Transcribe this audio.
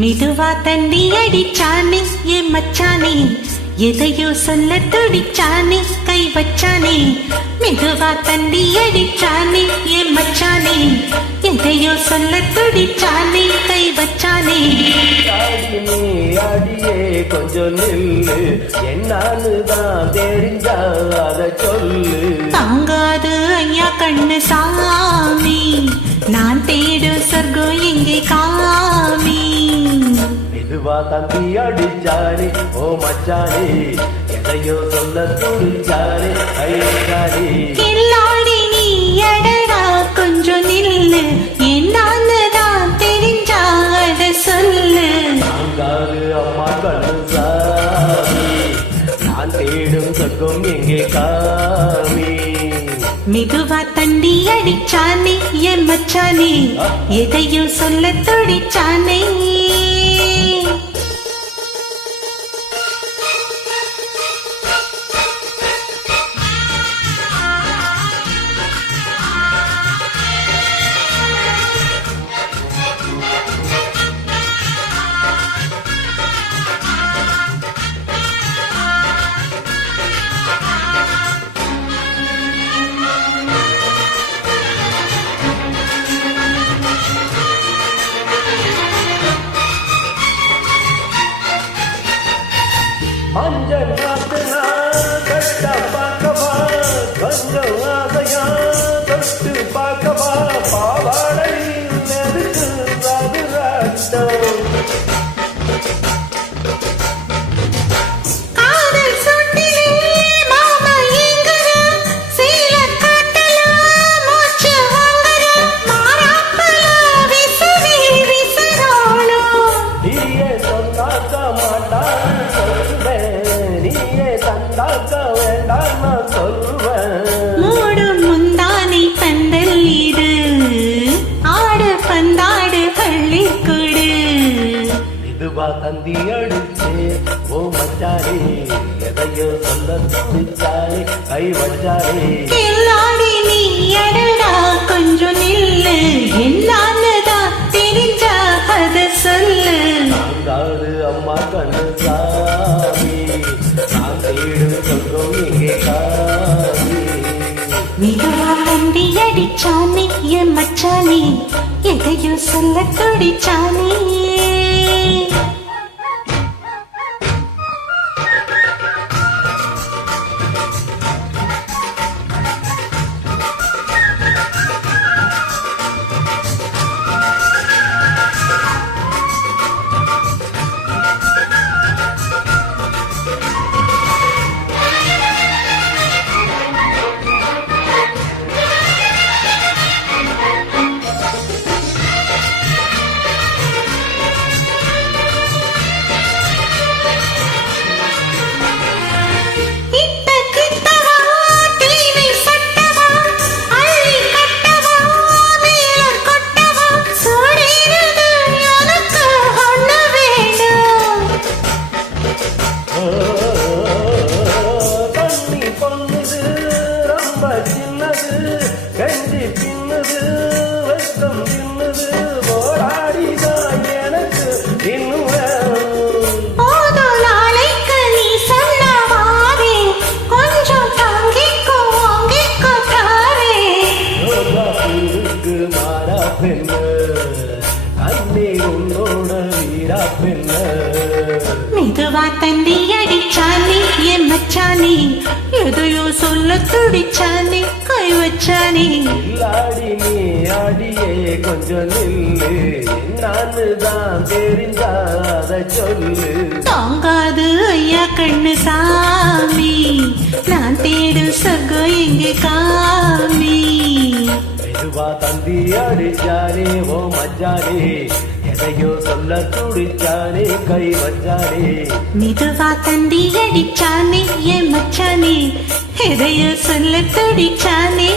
மெதுவா தண்டி அடிச்சானே என் மச்சானே, எதையோ சொல்ல துடிச்சானே கை வச்சானே. மெதுவா தண்டி அடிச்சானே என் மச்சானே, எதையோ சொல்ல துடிச்சானே கை வச்சானே. அடியே கொஞ்சம் நில்லு, என்னான்னு தான் தெரிஞ்சா அத சொல்லு. தாங்காது ஐயா கண்ணு சாமி, நான் தேடும் சொர்க்கம் எங்கே காமி. மெதுவா தம்பி அடிச்சானே ஓ மச்சானே, எதையோ சொல்ல துடிச்சானே ஐயானே. கில்லாடி நீ அடடா கொஞ்சம் நில்லு, என்னான்னு தான் தெரிஞ்சா அத சொல்லு. தாங்காது அம்மா கண்ணு சாமி, நான் தேடும் சொர்க்கம் எங்கே காமி. மெதுவா தண்டி அடிச்சானே என் மச்சானே, எதையும் சொல்ல துடிச்சானே. மஞ்சள் காத்துனா கட்ட பார்க்கவா, கொஞ்சம் ஆசையா தொட்டு பார்க்கவா, பாவாடை நெருக்கு ரகுராட்டம். தந்தி அடிச்சே ஓ மச்சானே, எதையோ சொல்ல துடிச்சானே கை வச்சானே. கில்லாடி நீ அடடா கொஞ்சம் நில்லு, என்னான்னுதான் தெரிஞ்சா அத சொல்லு. தாங்காது அம்மா கண்ணு சாமி, நான் தேடும் சொல்றோம் எங்கே காமி. மெதுவா தண்டி அடிச்சானே என் மச்சானே, எதையோ சொல்ல துடிச்சானே. மெதுவா தண்டி அடிச்சானே என் மச்சானே, எதையோ சொல்ல துடிச்சானே கை வச்சானே. கில்லாடி நீ அடியே கொஞ்சம் நில்லு, என்னான்னு தான் தெரிஞ்சா அத சொல்லு. தாங்காது ஐயா கண்ணு சாமி, நான் தேடும் சொர்க்கம் எங்கே காமி. மெதுவா தந்தி அடிச்சானே ஓ மச்சானே, எதையோ சொல்ல துடிச்சானே கை வச்சானே. மெதுவா தண்டி அடிச்சானே என் மச்சானே, எதையோ சொல்ல துடிச்சானே.